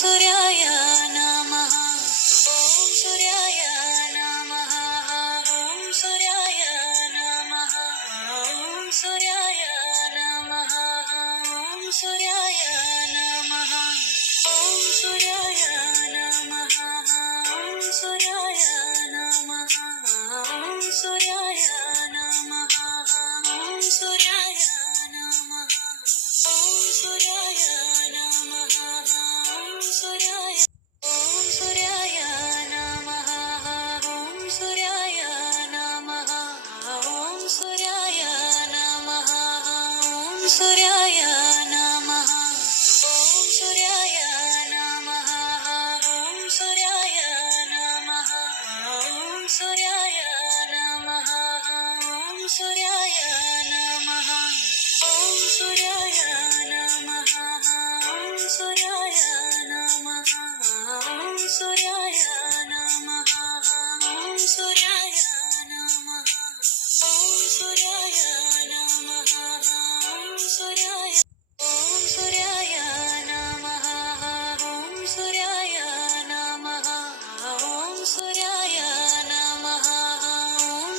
सूर्य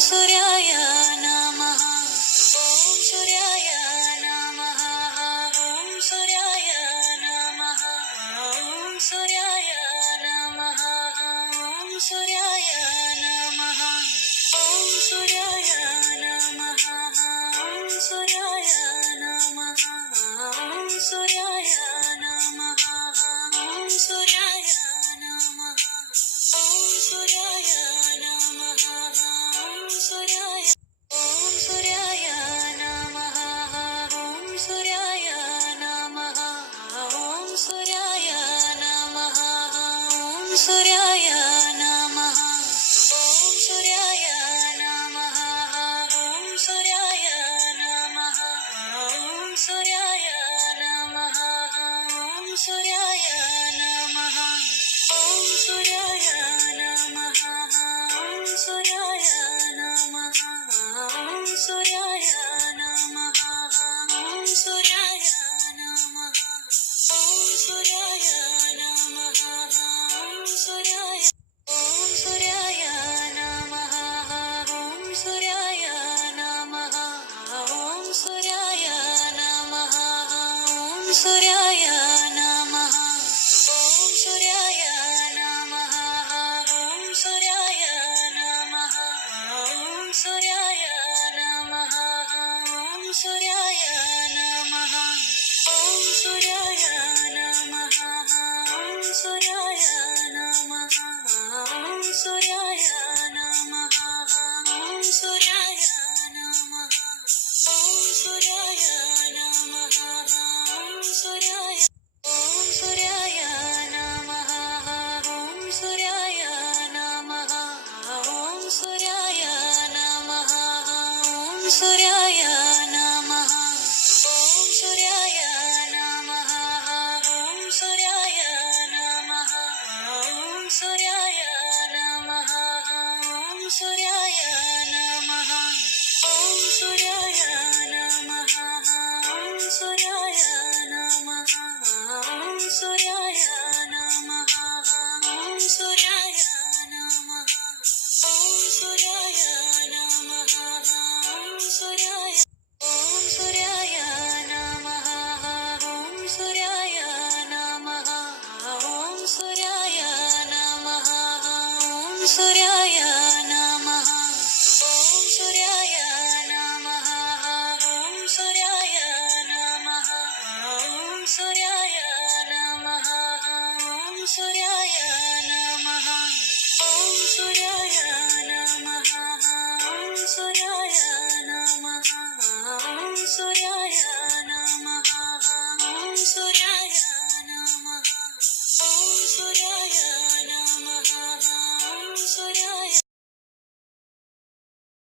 सूर्याय नमः ॐ सूर्याय नमः ॐ सूर्याय नमः ॐ सूर्याय नमः ॐ सूर्याय नमः ॐ सूर्याय नमः ॐ सूर्याय नमः ॐ सूर्याय नमः ॐ सूर्याय नमः ॐ सूर्याय नमः soy yo.